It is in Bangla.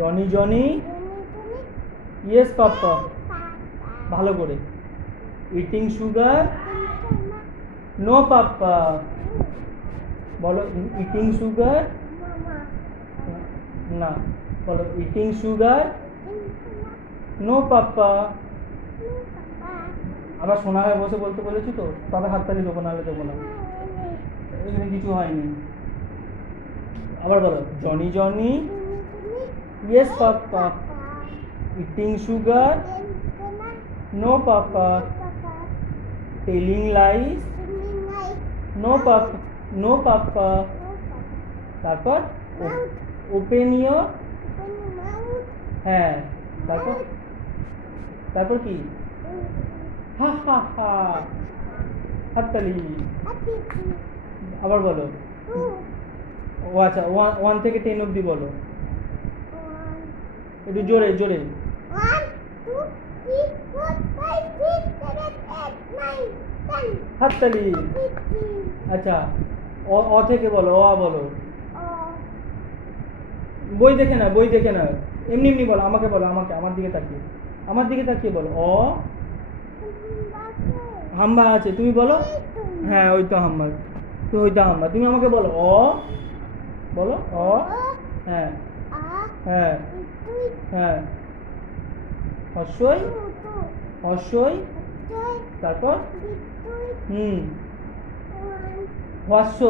জনি জনি ইয়েস পাপ্পা ভালো করে ইটিং সুগার নো পাপ্পা বলো ইটিং সুগার না বলো ইটিং সুগার নো পাপ্পা আবার সোনায় বসে বলতে বলেছি তো তবে হাততালি দেবো নাহলে দেবো না এখানে কিছু হয়নি আবার বলো Johnny Johnny yes papa eating sugar no papa telling lies no papa তারপর ওপেন ইয়োর হ্যাঁ তারপর তারপর কি হা হা হা হাততালি আবার বলো ও আচ্ছা 1 থেকে 10 অবধি বলো একটু জোরে জোরে 1 2 3 4 5 6 7 8 9 10 হাততালি আচ্ছা অ থেকে বলো অ বলো বই দেখে না এমনি এমনি বলো আমাকে বলো আমার দিকে তাকিয়ে বলো অ হাম্বা আছে তুমি বলো হ্যাঁ ওই তো হাম্বা তুমি আমাকে বলো অ বলো অ হ্যাঁ হ্যাঁ হ্যাঁ হস্যই তারপর হ্রস্ব